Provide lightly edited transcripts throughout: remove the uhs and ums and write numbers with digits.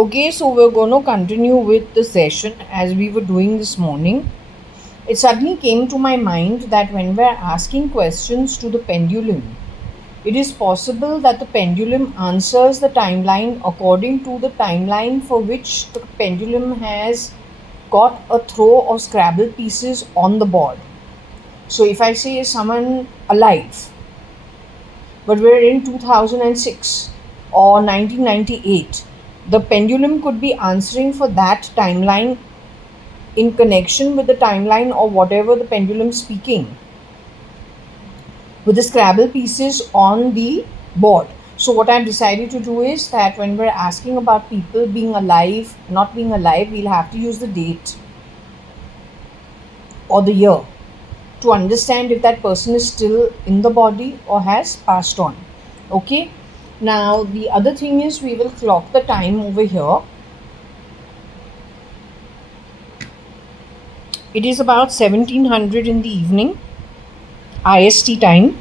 Okay, so we're going to continue with the session as we were doing this morning. It suddenly came to my mind that when we're asking questions to the pendulum, it is possible that the pendulum answers the timeline according to the timeline for which the pendulum has got a throw of Scrabble pieces on the board. So if I say, is someone alive, but we're in 2006 or 1998, the pendulum could be answering for that timeline in connection with the timeline or whatever the pendulum speaking with the Scrabble pieces on the board. So what I've decided to do is that when we're asking about people being alive, not being alive, we'll have to use the date or the year to understand if that person is still in the body or has passed on. Okay. Now the other thing is we will clock the time over here. It is about 1700 in the evening IST time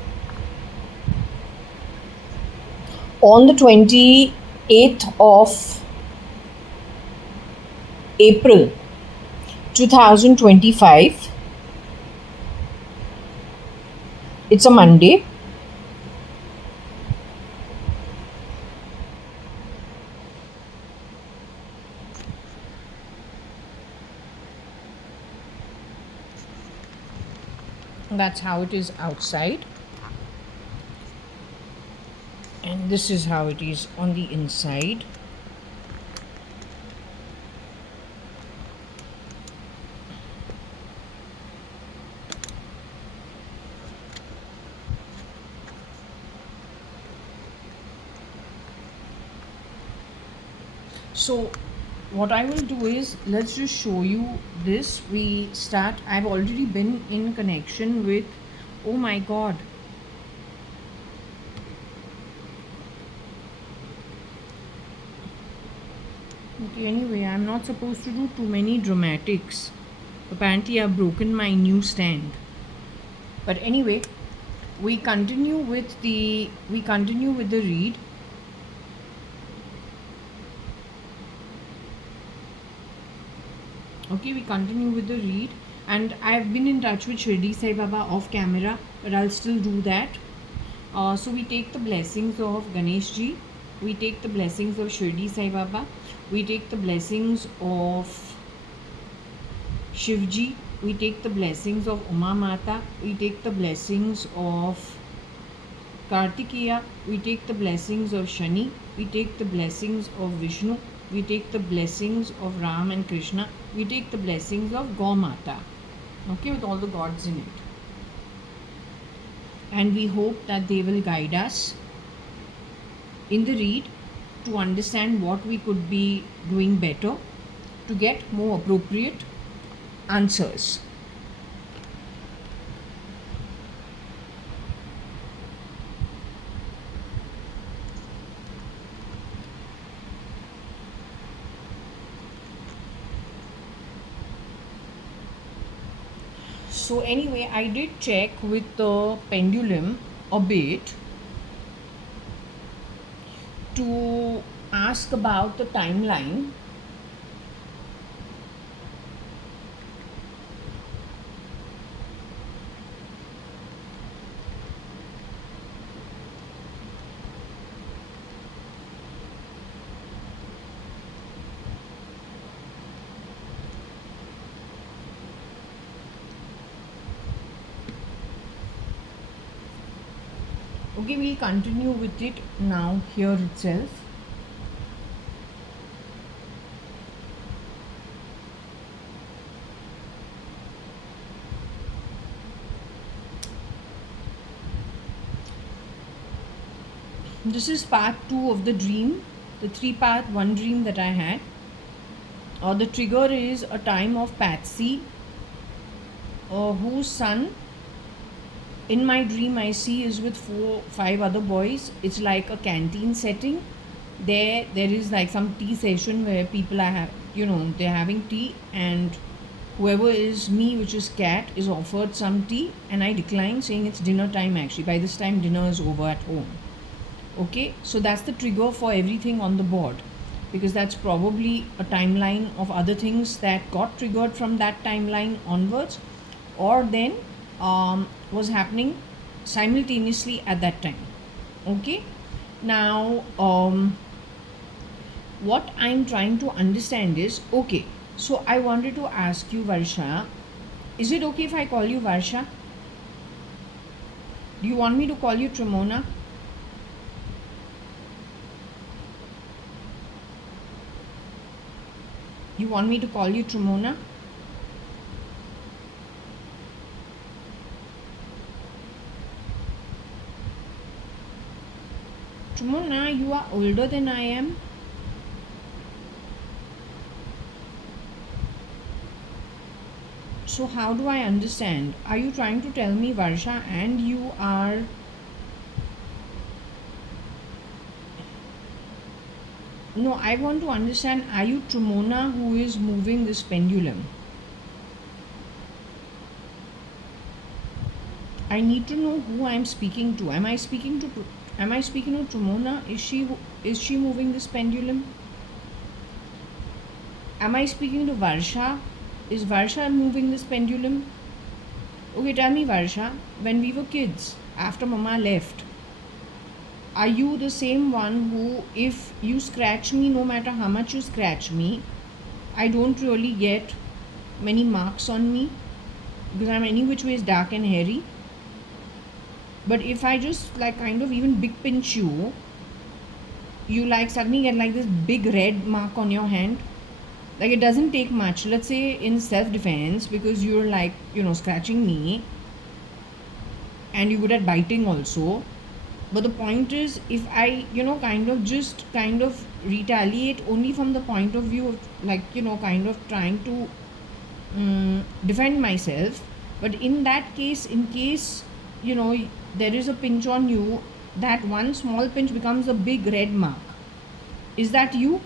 on the 28th of April 2025. It's a Monday. That's how it is outside. And this is how it is on the inside. So what I will do is, let's just show you this. We start, I've already been in connection with, oh my god, okay, anyway, I'm not supposed to do too many dramatics. Apparently I've broken my new stand. But anyway, we continue with the read. Okay, we continue with the read, and I've been in touch with Shirdi Sai Baba off camera, but I'll still do that. So we take the blessings of Ganesh Ji, we take the blessings of Shirdi Sai Baba, we take the blessings of Shiv Ji, we take the blessings of Uma Mata, we take the blessings of Kartikeya, we take the blessings of Shani, we take the blessings of Vishnu, we take the blessings of Ram and Krishna, we take the blessings of Gau Mata, okay, with all the gods in it. And we hope that they will guide us in the read to understand what we could be doing better to get more appropriate answers. So anyway, I did check with the pendulum a bit to ask about the timeline. Okay, we'll continue with it now here itself. This is part 2 of the dream, the 3-part one dream that I had. The trigger is a time of Patsy, whose son in my dream I see is with 4-5 other boys. It's like a canteen setting. There is like some tea session where people are they're having tea, and whoever is me, which is cat, is offered some tea, and I decline, saying it's dinner time. Actually, by this time dinner is over at home. Okay, so that's the trigger for everything on the board. because that's probably a timeline of other things that got triggered from that timeline onwards, or then was happening simultaneously at that time. Okay, now what I'm trying to understand is, okay, so I wanted to ask you, Varsha, is it okay if I call you Varsha? Do you want me to call you Tramona? You want me to call you Tramona? Tramona, you are older than I am. So how do I understand? Are you trying to tell me, Varsha, and you are... No, I want to understand, are you Tramona who is moving this pendulum? I need to know who I am speaking to. Am I speaking to Tramona? Is she moving this pendulum? Am I speaking to Varsha? Is Varsha moving this pendulum? Okay, tell me, Varsha, when we were kids, after Mama left, are you the same one who, if you scratch me, no matter how much you scratch me, I don't really get many marks on me because I'm any which ways dark and hairy? But if I just like kind of even big pinch you, you like suddenly get like this big red mark on your hand. Like it doesn't take much. Let's say in self-defense, because you're like, scratching me and you're good at biting also. But the point is, if I, kind of retaliate only from the point of view of like, kind of trying to defend myself. But in that case, in case, there is a pinch on you, that one small pinch becomes a big red mark. Is that you?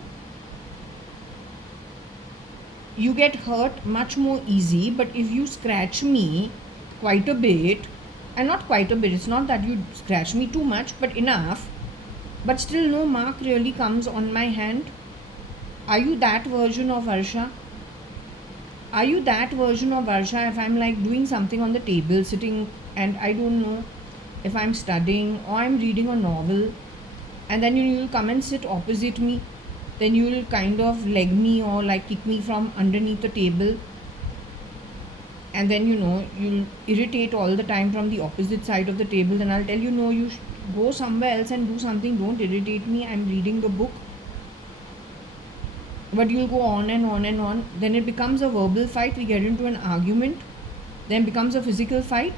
You get hurt much more easy, but if you scratch me quite a bit, and not quite a bit, it's not that you scratch me too much, but enough, but still no mark really comes on my hand. Are you that version of Varsha? Are you that version of Varsha if I'm like doing something on the table, sitting, and I don't know if I'm studying or I'm reading a novel, and then you'll come and sit opposite me, then you'll kind of leg me or like kick me from underneath the table, and then you'll irritate all the time from the opposite side of the table. Then I'll tell you, no, you go somewhere else and do something, don't irritate me, I'm reading the book. But you'll go on and on and on. Then it becomes a verbal fight, we get into an argument, then becomes a physical fight.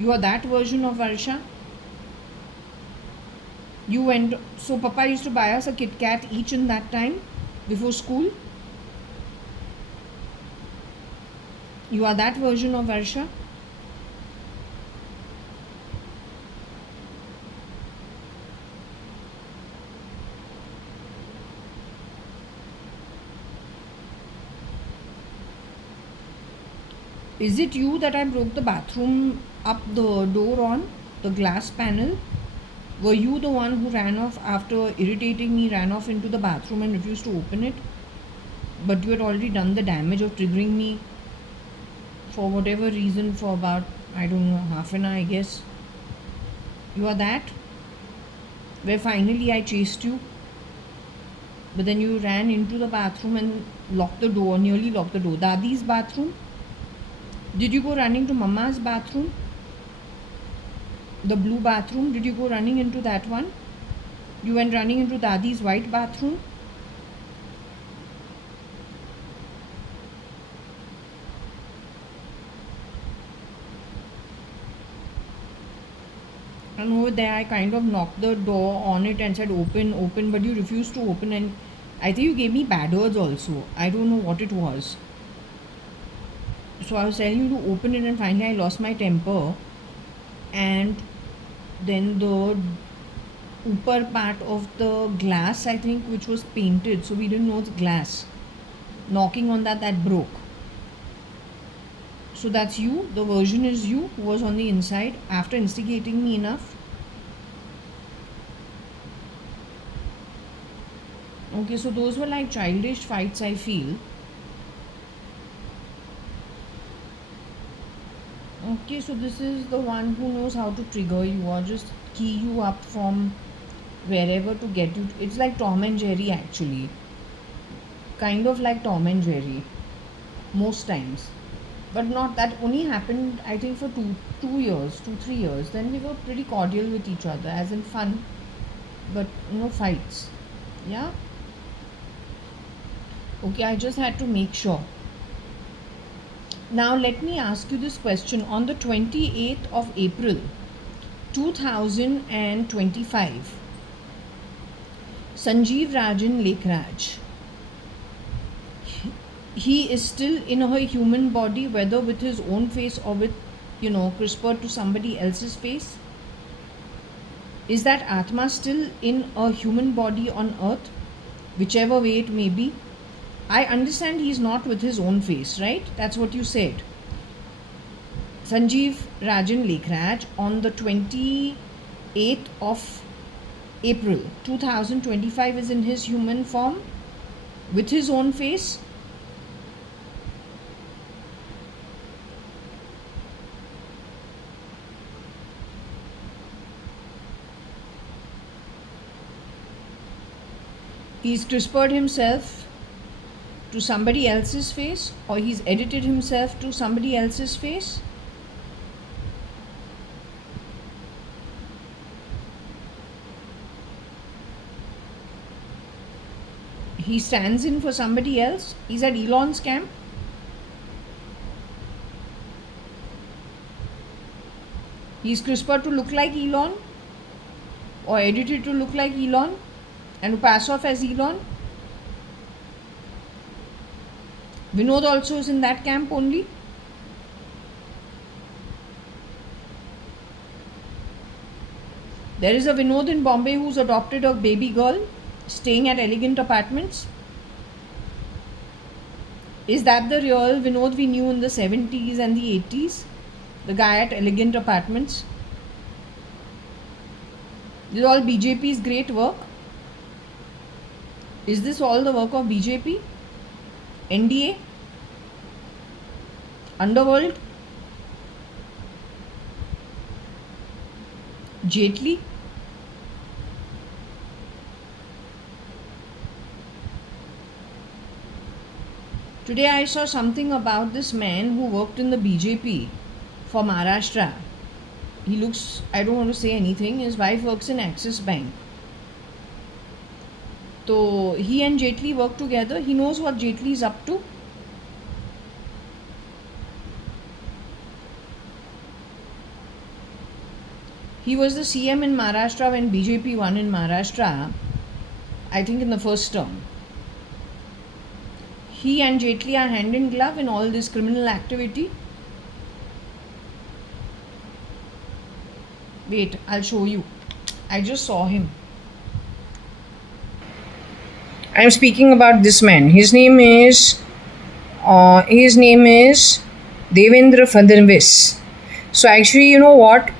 You are that version of Varsha. You went, so Papa used to buy us a Kit Kat each in that time before school. You are that version of Varsha. Is it you that I broke the bathroom up the door on the glass panel? Were you the one who ran off after irritating me, ran off into the bathroom and refused to open it? But you had already done the damage of triggering me for whatever reason for about, I don't know, half an hour, I guess. You are that? Where finally I chased you, but then you ran into the bathroom and locked the door, nearly locked the door. Dadi's bathroom? Did you go running to Mama's bathroom? The blue bathroom? Did you go running into that one? You went running into Dadi's white bathroom? And over there I kind of knocked the door on it and said open, open, but you refused to open, and I think you gave me bad words also. I don't know what it was. So I was telling you to open it, and finally I lost my temper, and then the upper part of the glass, I think, which was painted, so we didn't know it's glass, knocking on that broke. So that's you, the version is you who was on the inside after instigating me enough. Okay, so those were like childish fights, I feel. Okay, so this is the one who knows how to trigger you or just key you up from wherever to get you. It's like Tom and Jerry, actually. Kind of like Tom and Jerry, most times. But not that only happened, I think, for 2 years, 3 years. Then we were pretty cordial with each other, as in fun, but no fights. Yeah. Okay, I just had to make sure. Now, let me ask you this question. On the 28th of April 2025, Sanjeev Rajan Lekhraj, he is still in a human body, whether with his own face or with, CRISPR to somebody else's face. Is that Atma still in a human body on earth, whichever way it may be? I understand he's not with his own face, right? That's what you said. Sanjeev Rajan Lekhraj on the 28th of April 2025 is in his human form with his own face. He's CRISPR'd himself to somebody else's face, or he's edited himself to somebody else's face. He stands in for somebody else. He's at Elon's camp. He's CRISPR'd to look like Elon, or edited to look like Elon, and to pass off as Elon. Vinod also is in that camp only. There is a Vinod in Bombay who's adopted a baby girl staying at Elegant Apartments. Is that the real Vinod we knew in the 70s and the 80s? The guy at Elegant Apartments? This is all BJP's great work. Is this all the work of BJP? NDA? Underworld? Jaitley? Today I saw something about this man who worked in the BJP for Maharashtra. He looks, I don't want to say anything, his wife works in Axis Bank. So he and Jaitley work together. He knows what Jaitley is up to. He was the CM in Maharashtra when BJP won in Maharashtra, I think in the first term. He and Jaitley are hand in glove in all this criminal activity. Wait, I'll show you. I just saw him. I'm speaking about this man. His name is Devendra Fadnavis. So actually, you know what?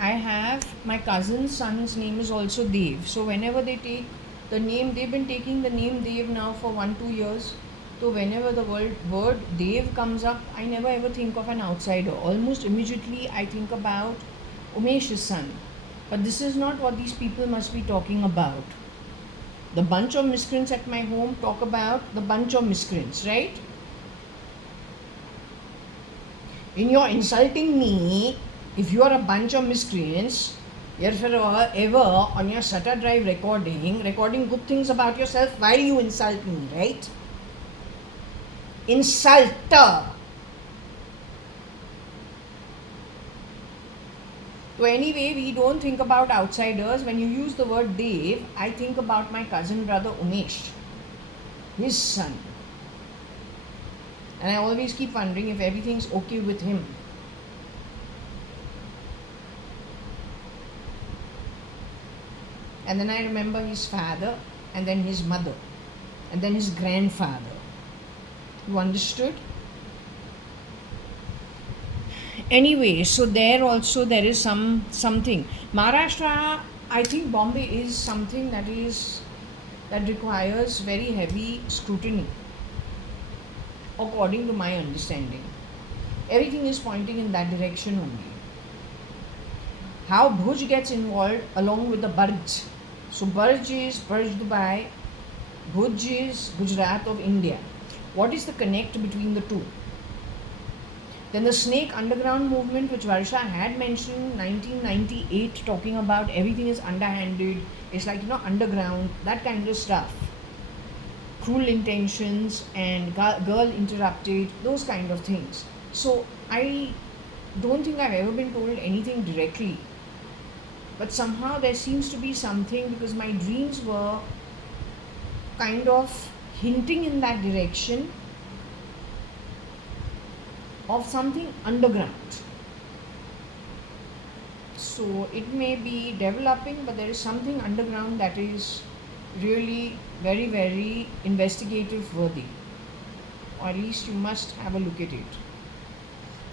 I have my cousin's son's name is also Dev. So whenever they take the name, they've been taking the name Dev now for 1-2 years. So whenever the word Dev comes up, I never ever think of an outsider. Almost immediately I think about Umesh's son. But this is not what these people must be talking about. The bunch of miscreants at my home talk about the bunch of miscreants, right? When you're insulting me, if you are a bunch of miscreants, you're ever on your Sutter Drive recording good things about yourself while you insult me, right? Insulter. So anyway, we don't think about outsiders. When you use the word Dev, I think about my cousin brother Umesh, his son. And I always keep wondering if everything's okay with him. And then I remember his father, and then his mother, and then his grandfather. You understood? Anyway, so there also there is something. Maharashtra I think Bombay is something that requires very heavy scrutiny, according to my understanding. Everything is pointing in that direction only. How Bhuj gets involved along with the Barj. So Barj is Barj Dubai, Bhuj is Gujarat of India. What is the connect between the two? Then the snake underground movement, which Varsha had mentioned in 1998, talking about everything is underhanded, it's like, underground, that kind of stuff. Cruel intentions and girl interrupted, those kind of things. So I don't think I've ever been told anything directly. But somehow there seems to be something, because my dreams were kind of hinting in that direction of something underground. So it may be developing, but there is something underground that is really very, very investigative worthy. Or at least you must have a look at it.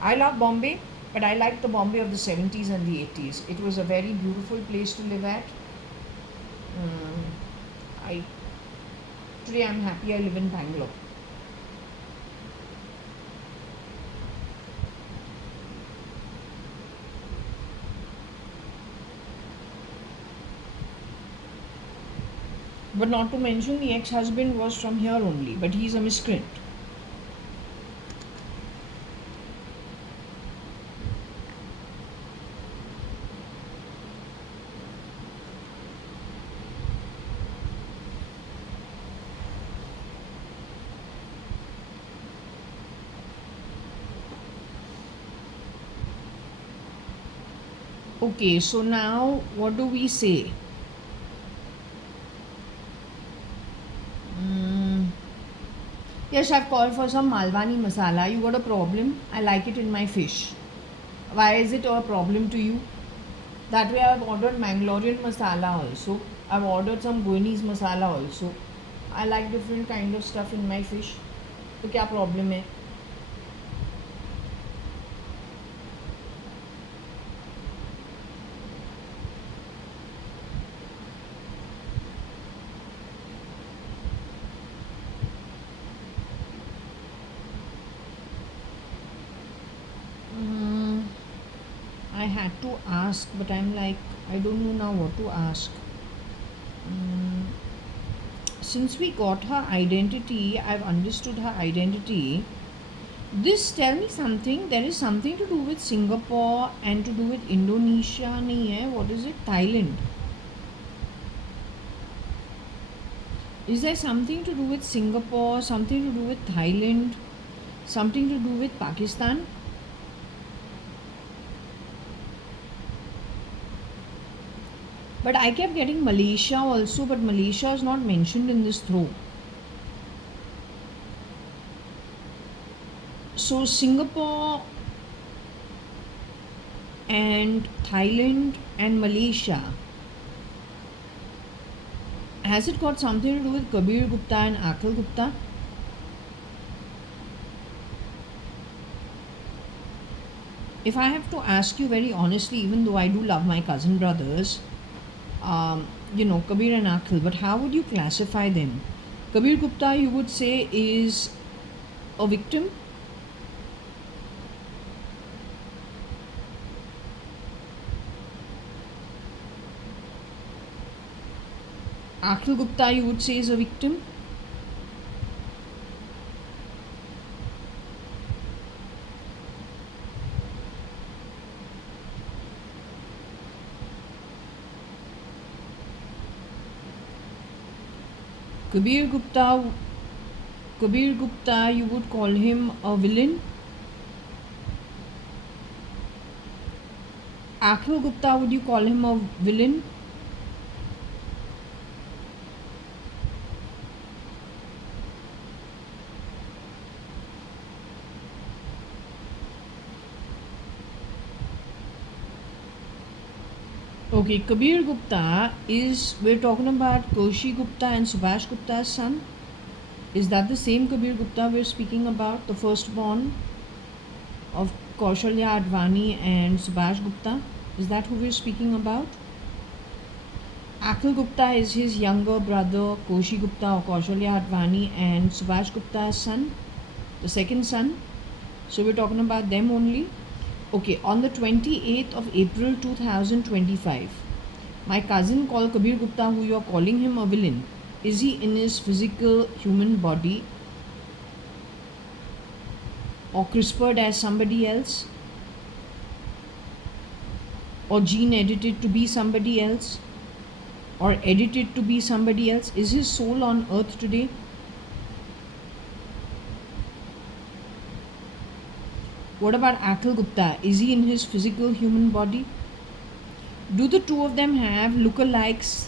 I love Bombay, but I like the Bombay of the 70s and the 80s. It was a very beautiful place to live at. I Today I'm happy I live in Bangalore. But not to mention the ex-husband was from here only, but he's a miscreant. Okay, so now what do we say? Yes, I've called for some Malwani masala. You got a problem? I like it in my fish. Why is it a problem to you? That way I've ordered Mangalorean masala also. I've ordered some Guyanese masala also. I like different kind of stuff in my fish. तो क्या problem है? I had to ask, but I'm like, I don't know now what to ask. Since we got her identity, I've understood her identity. This, tell me something. There is something to do with Singapore and to do with Indonesia. नहीं है. What is it? Thailand. Is there something to do with Singapore? Something to do with Thailand? Something to do with Pakistan? But I kept getting Malaysia also, but Malaysia is not mentioned in this throw. So Singapore and Thailand and Malaysia, has it got something to do with Kabir Gupta and Akhil Gupta? If I have to ask you very honestly, even though I do love my cousin brothers, Kabir and Akhil, but how would you classify them? Kabir Gupta, you would say, is a victim. Akhil Gupta, you would say, is a victim. Kabir Gupta, you would call him a villain. Akhil Gupta, would you call him a villain? Okay, Kabir Gupta is, we're talking about Koshi Gupta and Subhash Gupta's son. Is that the same Kabir Gupta we're speaking about, the firstborn of Kaushalya Advani and Subhash Gupta? Is that who we're speaking about? Akhil Gupta is his younger brother, Koshi Gupta or Kaushalya Advani, and Subhash Gupta's son, the second son. So we're talking about them only. Okay, on the 28th of April 2025, my cousin called Kabir Gupta, who you are calling him a villain, is he in his physical human body or CRISPRed as somebody else or gene edited to be somebody else or edited to be somebody else? Is his soul on earth today? What about Akhil Gupta? Is he in his physical human body? Do the two of them have lookalikes?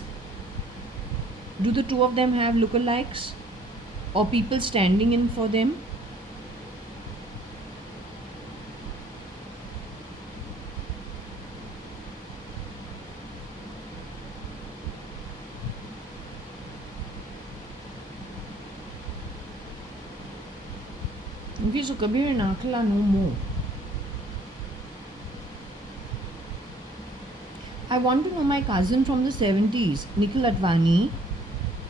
Do the two of them have lookalikes or people standing in for them? Okay, so Kabir and Akhil are no more. I want to know my cousin from the 70s, Nikhil Advani,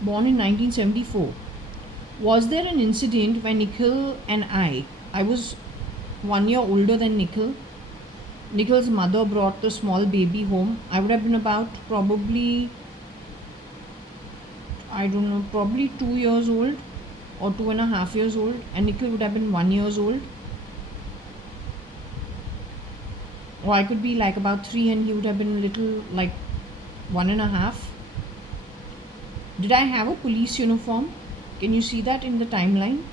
born in 1974. Was there an incident when Nikhil and I was 1 year older than Nikhil. Nikhil's mother brought the small baby home. I would have been about probably, I don't know, probably 2 years old or 2.5 years old, and Nikhil would have been 1 year old. Or I could be like about 3 and he would have been a little like 1.5. Did I have a police uniform? Can you see that in the timeline?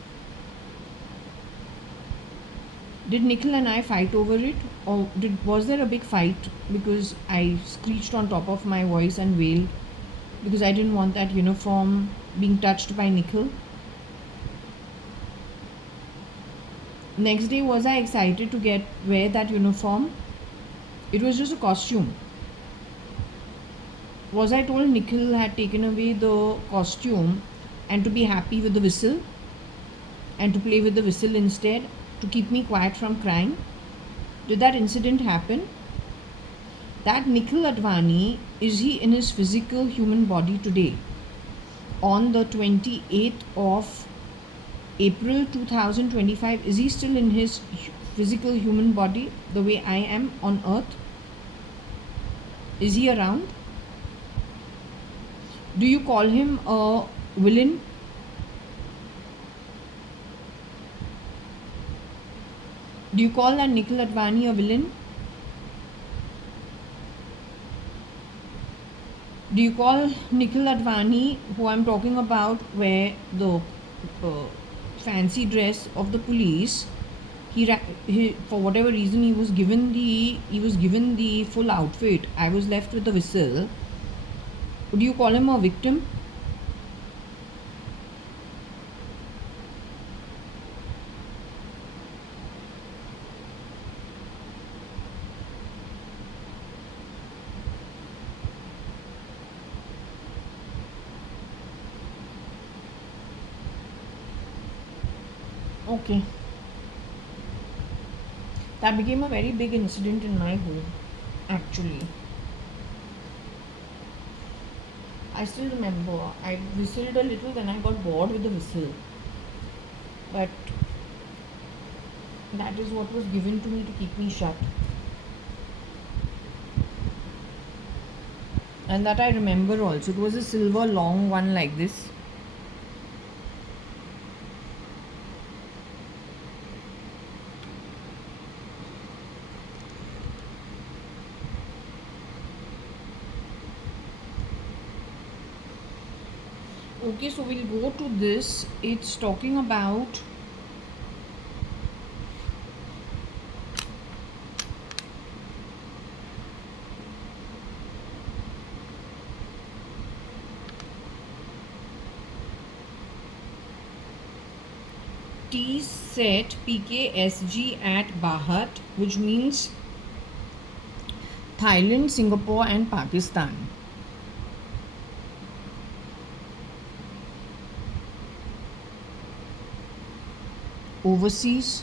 Did Nikhil and I fight over it, or was there a big fight because I screeched on top of my voice and wailed because I didn't want that uniform being touched by Nikhil? Next day, was I excited to wear that uniform? It was just a costume. Was I told Nikhil had taken away the costume and to be happy with the whistle and to play with the whistle instead to keep me quiet from crying? Did that incident happen? That Nikhil Advani, is he in his physical human body today? On the 28th of April 2025, is he still in his physical human body the way I am on earth? Is he around? Do you call him a villain? Do you call that Nikhil Advani a villain? Do you call Nikhil Advani, who I'm talking about, wear the fancy dress of the police? He for whatever reason he was given the full outfit. I was left with the whistle. Would you call him a victim? Okay. That became a very big incident in my home, actually. I still remember I whistled a little, then I got bored with the whistle. But that is what was given to me to keep me shut. And that I remember also. It was a silver long one like this. Okay, so we'll go to this. It's talking about T set PKSG at Bharat, which means Thailand, Singapore, and Pakistan. Overseas.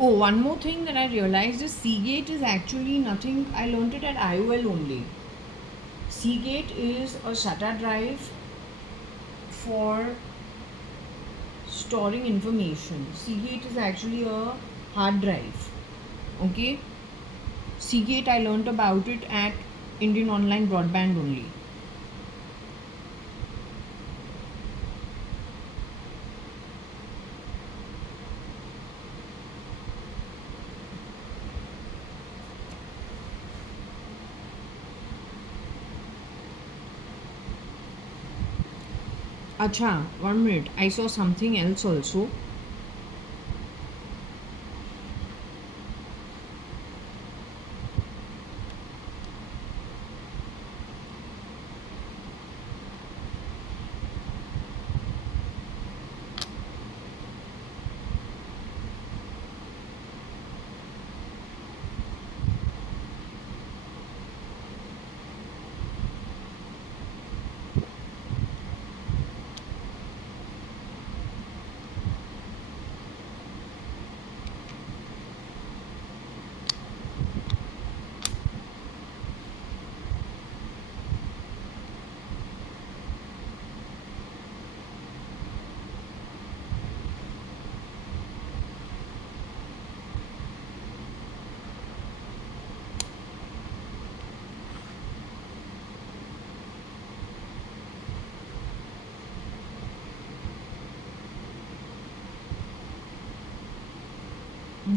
Oh, one more thing that I realized is Seagate is actually nothing. I learned it at IOL only. Seagate is a SATA drive for storing information. Seagate is actually a hard drive. Okay, Seagate I learnt about it at Indian Online Broadband only. Acha, 1 minute. I saw something else also.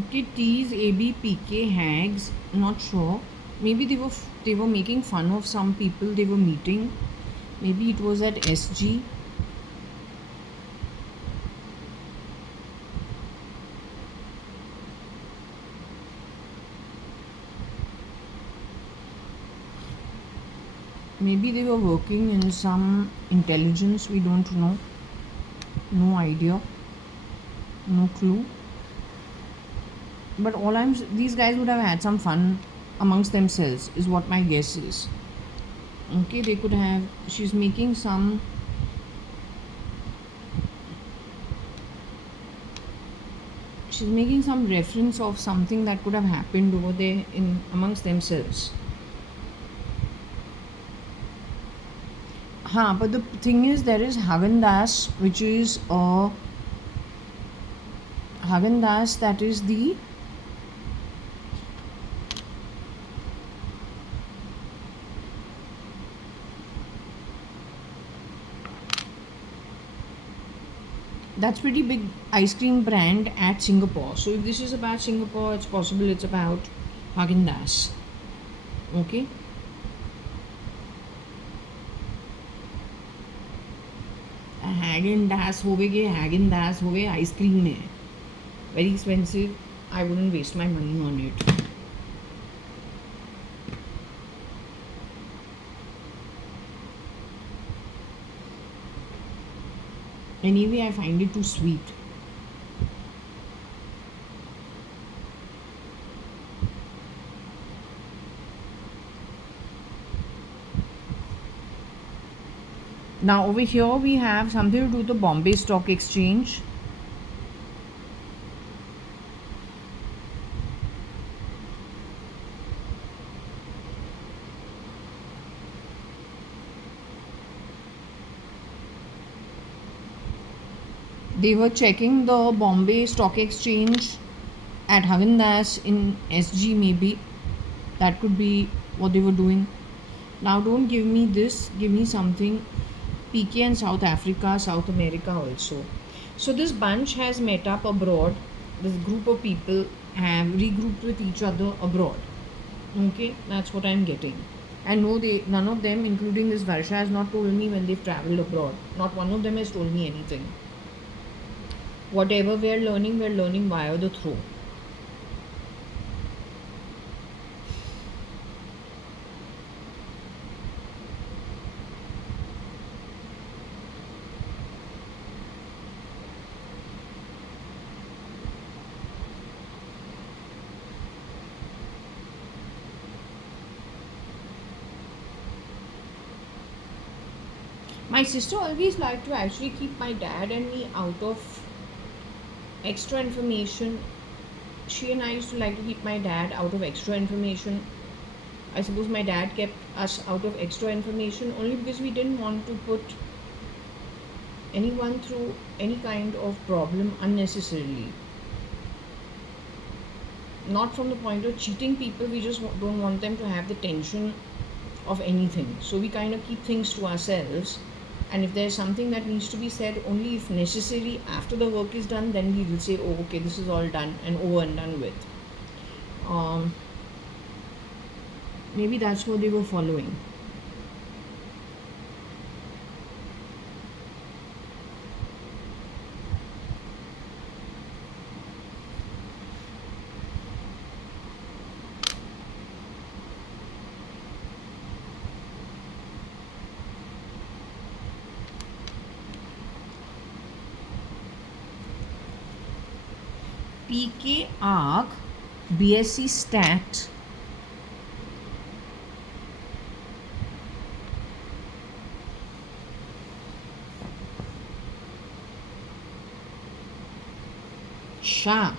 Okay, T's ABPK hags. Not sure. Maybe they were making fun of some people they were meeting. Maybe it was at SG. Maybe they were working in some intelligence. We don't know. No idea. No clue. But these guys would have had some fun amongst themselves, is what my guess is. Okay, they could have. She's making some. She's making some reference of something that could have happened over there in amongst themselves. But the thing is, there is Hagen Das, which is Hagen Das. That is the that's pretty big ice cream brand at Singapore. So if this is about Singapore, it's possible it's about Hagen Das. Okay. Hagen Das होवे Hagen Das होवे ice cream है. Very expensive. I wouldn't waste my money on it. Anyway, I find it too sweet. Now over here we have something to do with the Bombay Stock Exchange. They were checking the Bombay Stock Exchange at Hagen Das in SG, maybe. That could be what they were doing. Now don't give me this, give me something PK and South Africa, South America also. So this bunch has met up abroad. This group of people have regrouped with each other abroad. Okay, that's what I'm getting. And no, none of them, including this Varsha, has not told me when they've traveled abroad. Not one of them has told me anything. Whatever we're learning via the through. My sister always liked to actually keep my dad and me out of extra information. she and I used to like to keep my dad out of extra information. I suppose my dad kept us out of extra information only because we didn't want to put anyone through any kind of problem unnecessarily. Not from the point of cheating people, we just don't want them to have the tension of anything. So we kind of keep things to ourselves. And if there's something that needs to be said, only if necessary, after the work is done, then we will say, oh, okay, this is all done and over and done with. Um, Maybe that's what they were following. PK ARC BSc Stat Shah.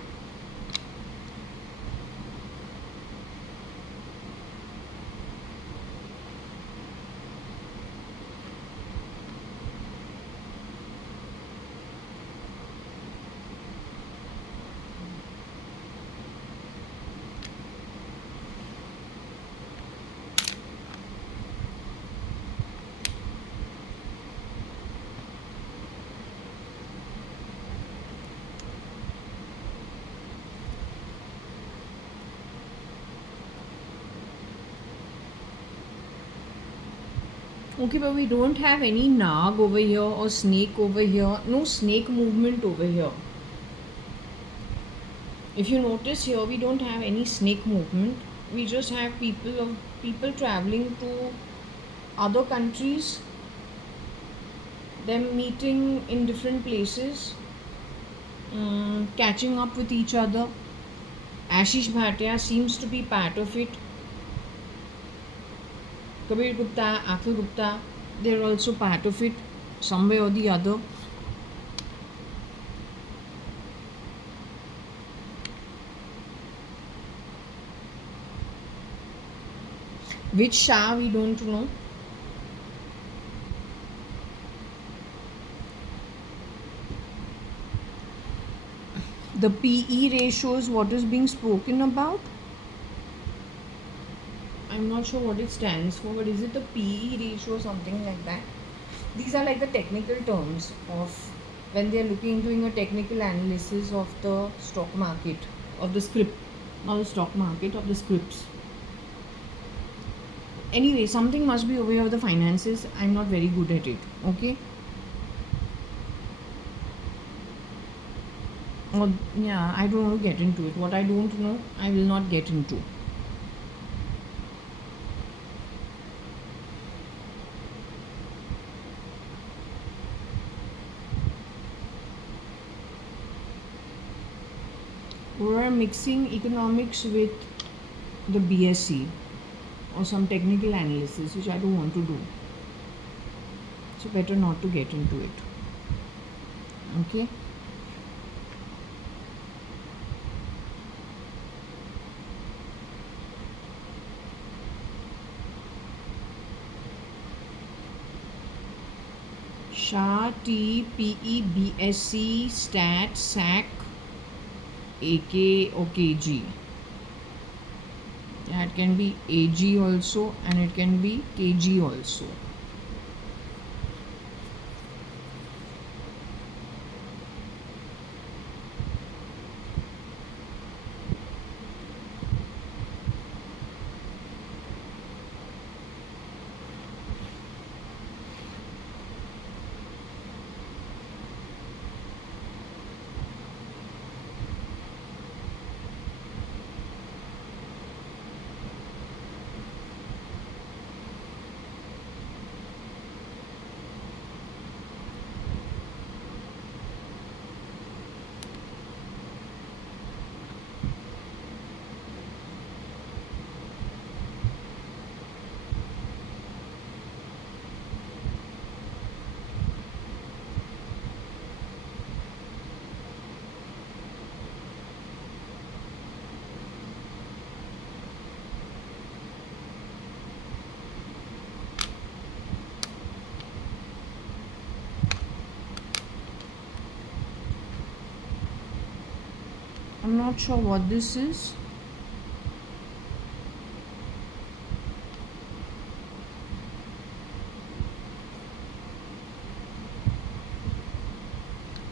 Okay, but we don't have any Nag over here or snake over here. No snake movement over here. If you notice here, we don't have any snake movement. We just have people traveling to other countries, them meeting in different places, catching up with each other. Ashish Bhatia seems to be part of it. Kabir Gupta, Akhil Gupta, they're also part of it, some way or the other. Which Shah we don't know. The PE ratios, what is being spoken about? I'm not sure what it stands for, but is it the PE ratio or something like that? These are like the technical terms of when they are looking doing a technical analysis of the stock market, of the script, not the stock market, of the scripts. Anyway, something must be over here with the finances. I'm not very good at it. Okay. Or, yeah, I don't want to get into it. What I don't know, I will not get into. We're mixing economics with the BSc or some technical analysis, which I don't want to do. So better not to get into it. Okay. Shah T PE BSc Stat SAC AK or KG. Yeah, it can be AG also and it can be KG also. I'm not sure what this is.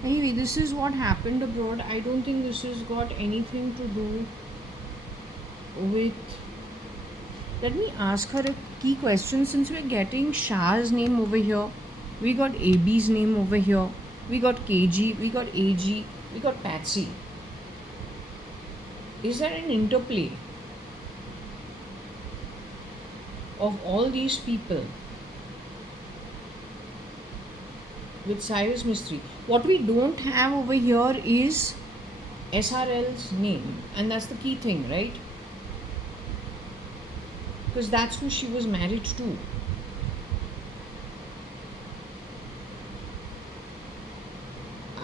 Anyway, this is what happened abroad. I don't think this has got anything to do with. Let me ask her a key question. Since we're getting Shah's name over here, we got AB's name over here, we got KG, we got AG, we got Patsy. Is there an interplay of all these people with Cyrus Mystery? What we don't have over here is SRL's name, and that's the key thing, right? Because that's who she was married to.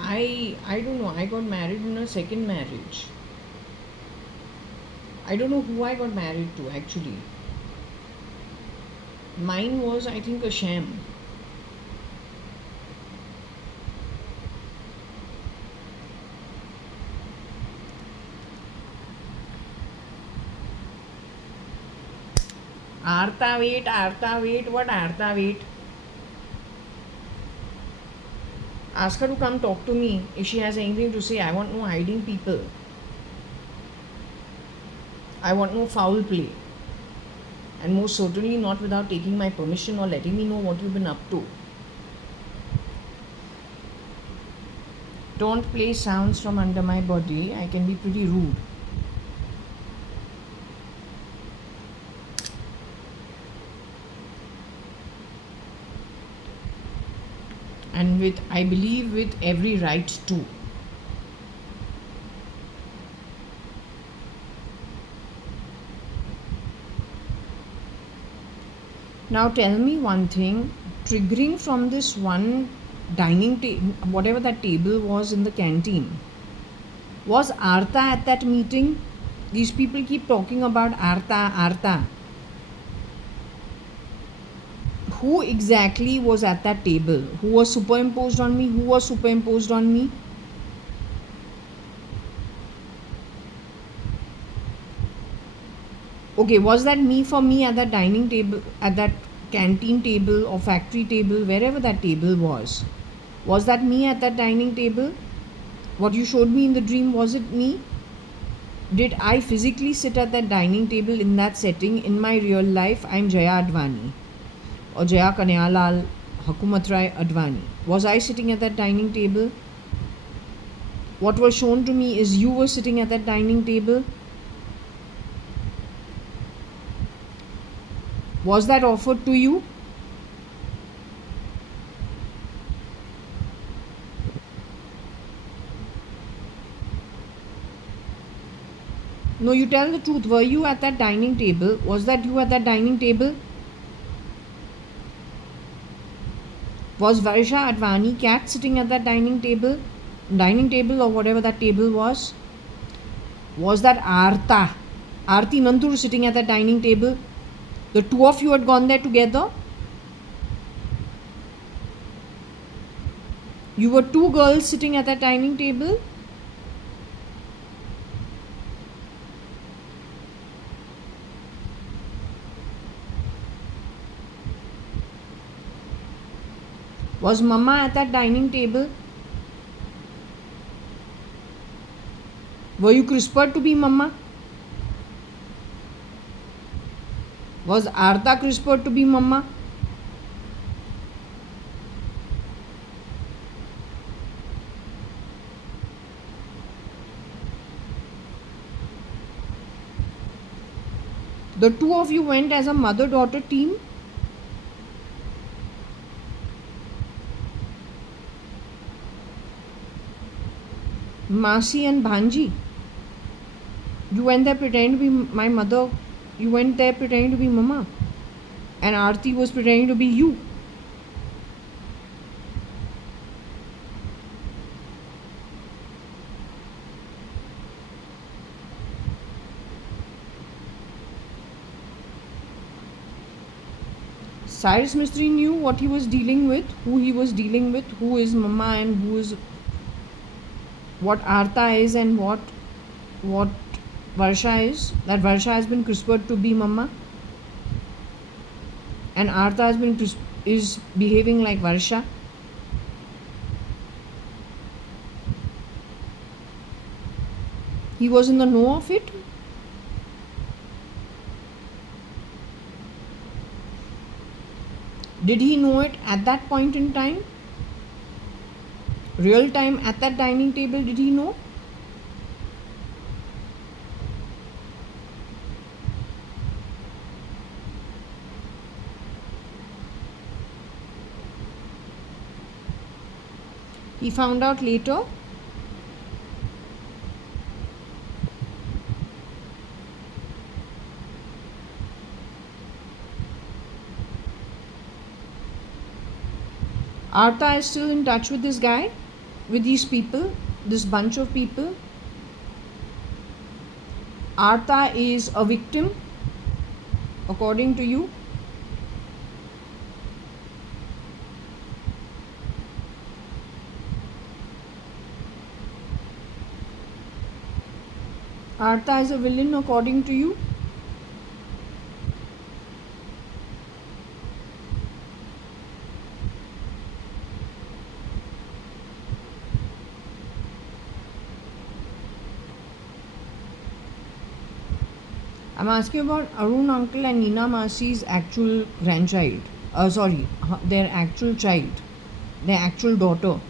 I don't know. I got married in a second marriage. I don't know who I got married to actually. Mine was, I think, a sham. Artha, wait, what Artha, wait? Ask her to come talk to me if she has anything to say. I want no hiding people. I want no foul play. And most certainly not without taking my permission or letting me know what you've been up to. Don't play sounds from under my body. I can be pretty rude. And with, I believe, with every right to. Now tell me one thing, triggering from this one dining table, whatever that table was in the canteen, was Artha at that meeting? These people keep talking about Artha. Who exactly was at that table? Who was superimposed on me? Who was superimposed on me? Okay, was that me for me at that dining table, at that canteen table or factory table, wherever that table was? Was that me at that dining table? What you showed me in the dream, was it me? Did I physically sit at that dining table in that setting in my real life? I'm JAYA.ADVANI or Jaya Kanyalal Hakumatrai Advani. Was I sitting at that dining table? What was shown to me is you were sitting at that dining table. Was that offered to you? No, you tell the truth. Were you at that dining table? Was that you at that dining table? Was Varsha Advani cat sitting at that dining table or whatever that table was? Was that Aarti Nantur sitting at that dining table? The two of you had gone there together? You were two girls sitting at that dining table? Was Mama at that dining table? Were you CRISPR to be Mama? Was Artha CRISPR to be Mama? The two of you went as a mother-daughter team? Masi and Bhanji. You went there pretending to be my mother. You went there pretending to be Mama. And Aarti was pretending to be you. Cyrus Mystery knew what he was dealing with, who he was dealing with, who is Mama and who is what Artha is and what what Varsha is? That Varsha has been CRISPRed to be Mama, and Artha is behaving like Varsha. He was in the know of it. Did he know it at that point in time? Real time at that dining table, did he know? He found out later. Artha is still in touch with this guy, with these people, this bunch of people. Artha is a victim, according to you. Artha is a villain, according to you. I'm asking about Arun uncle and Nina Masi's actual grandchild. Their actual child, their actual daughter.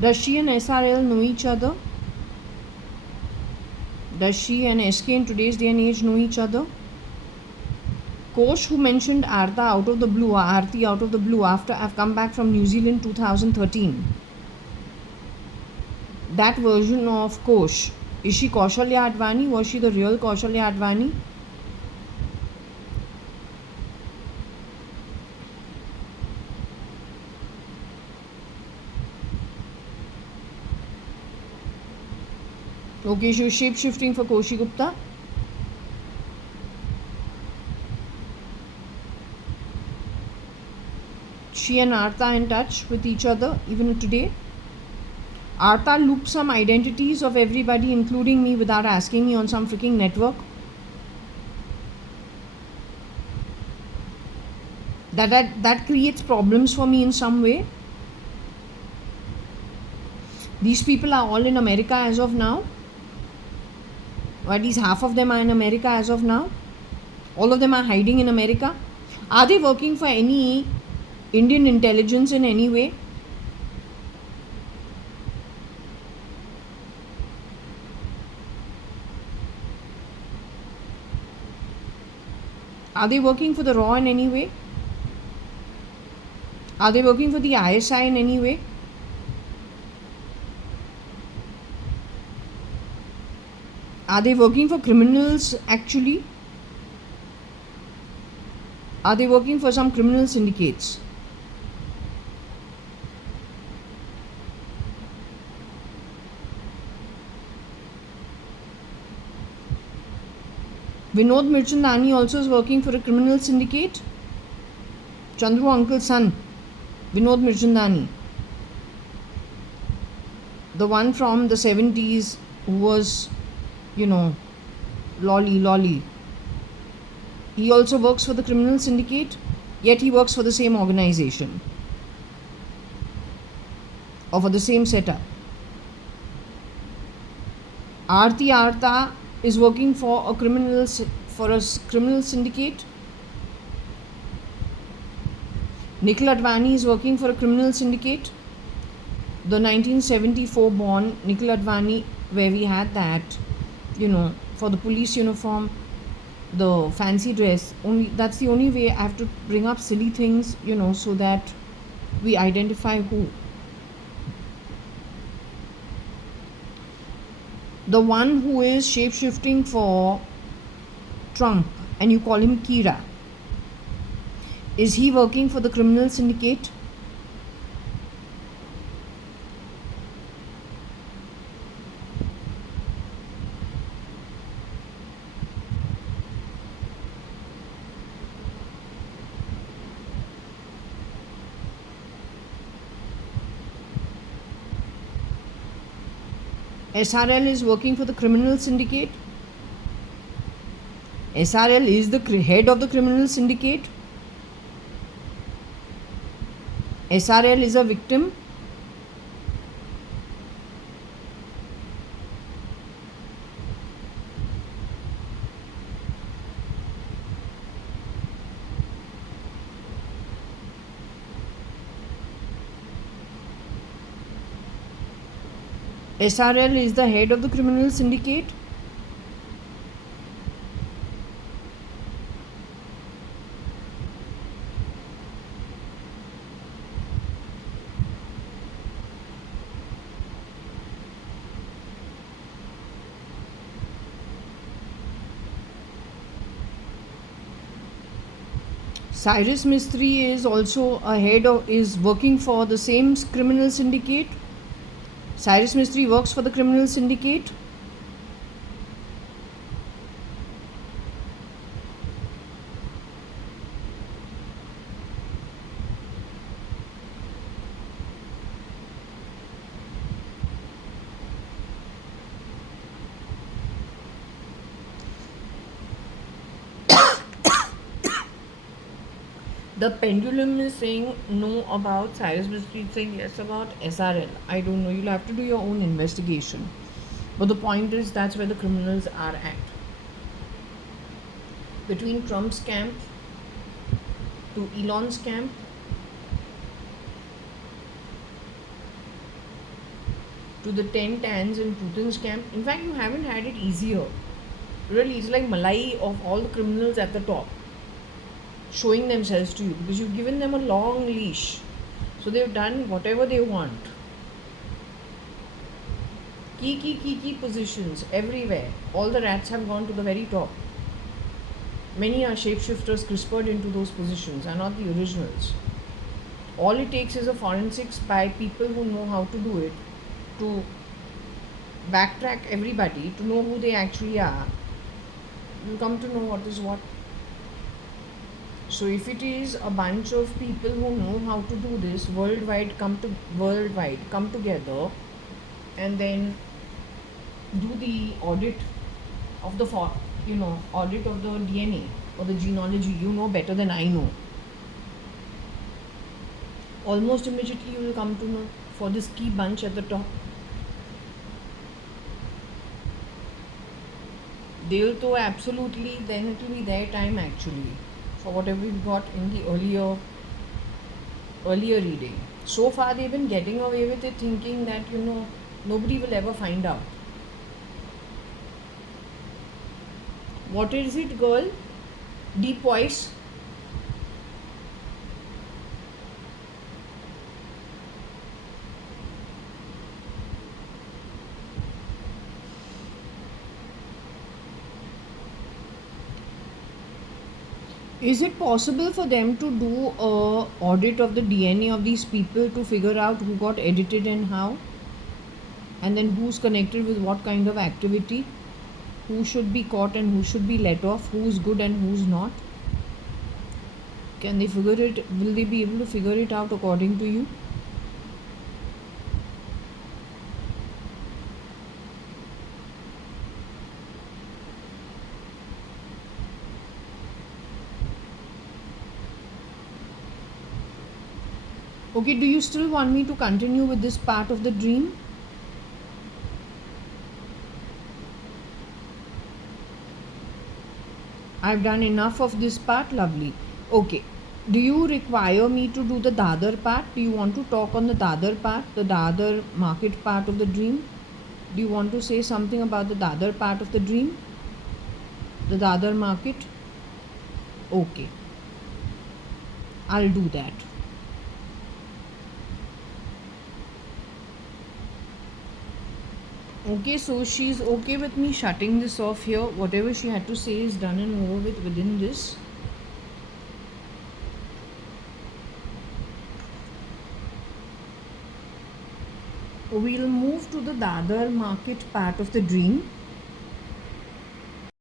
Does she and SRL know each other? Does she and SK in today's day and age know each other? Kosh, who mentioned Artha out of the blue, or Aarti out of the blue after I've come back from New Zealand 2013. That version of Kosh, is she Kaushalya Advani? Was she the real Kaushalya Advani? Okay, she was shape-shifting for Koshi Gupta. She and Artha in touch with each other even today. Artha looped some identities of everybody, including me, without asking me on some freaking network. That creates problems for me in some way. These people are all in America as of now. Or at least half of them are in America as of now. All of them are hiding in America. Are they working for any Indian intelligence in any way? Are they working for the RAW in any way? Are they working for the ISI in any way? Are they working for criminals actually? Are they working for some criminal syndicates? Vinod Mirchandani also is working for a criminal syndicate. Chandru uncle's son, Vinod Mirchandani, the one from the 70s who was, lolly. He also works for the criminal syndicate, yet he works for the same organization or for the same setup. Aarti Artha is working for a criminal syndicate. Nikhil Advani is working for a criminal syndicate. The 1974 born Nikhil Advani, where we had that, for the police uniform, the fancy dress. That's the only way I have to bring up silly things, so that we identify who. The one who is shape-shifting for Trump, and you call him Kira, is he working for the criminal syndicate? SRL is working for the criminal syndicate. SRL is the head of the criminal syndicate. SRL is a victim. SRL is the head of the criminal syndicate. Cyrus Mistry is also a head of, is working for the same criminal syndicate. Cyrus Mistry works for the criminal syndicate. The pendulum is saying no about Cyrus Mistry, saying yes about SRL. I don't know. You'll have to do your own investigation. But the point is, that's where the criminals are at. Between Trump's camp to Elon's camp, to the 10 tans in Putin's camp. In fact, you haven't had it easier. Really, it's like Malai of all the criminals at the top showing themselves to you, because you've given them a long leash. So they've done whatever they want. Key positions everywhere. All the rats have gone to the very top. Many are shapeshifters CRISPR'd into those positions, are not the originals. All it takes is a forensics by people who know how to do it, to backtrack everybody, to know who they actually are. You'll come to know what is what. So if it is a bunch of people who know how to do this worldwide, come together and then do the audit of the audit of the DNA or the genealogy, you know better than I know. Almost immediately you will come to know for this key bunch at the top. They'll to absolutely, then it will be their time actually for whatever we got in the earlier reading. So far they've been getting away with it, thinking that nobody will ever find out. What is it, girl? Deep voice. Is it possible for them to do a audit of the DNA of these people to figure out who got edited and how? And then who's connected with what kind of activity? Who should be caught and who should be let off? Who's good and who's not? Can they figure it? Will they be able to figure it out according to you? Okay, do you still want me to continue with this part of the dream? I've done enough of this part, lovely. Okay, do you require me to do the Dadar part? Do you want to talk on the Dadar part, the Dadar market part of the dream? Do you want to say something about the Dadar part of the dream? The Dadar market? Okay, I'll do that. Okay, so she's okay with me shutting this off here. Whatever she had to say is done and over with within this. We'll move to the Dadar market part of the dream.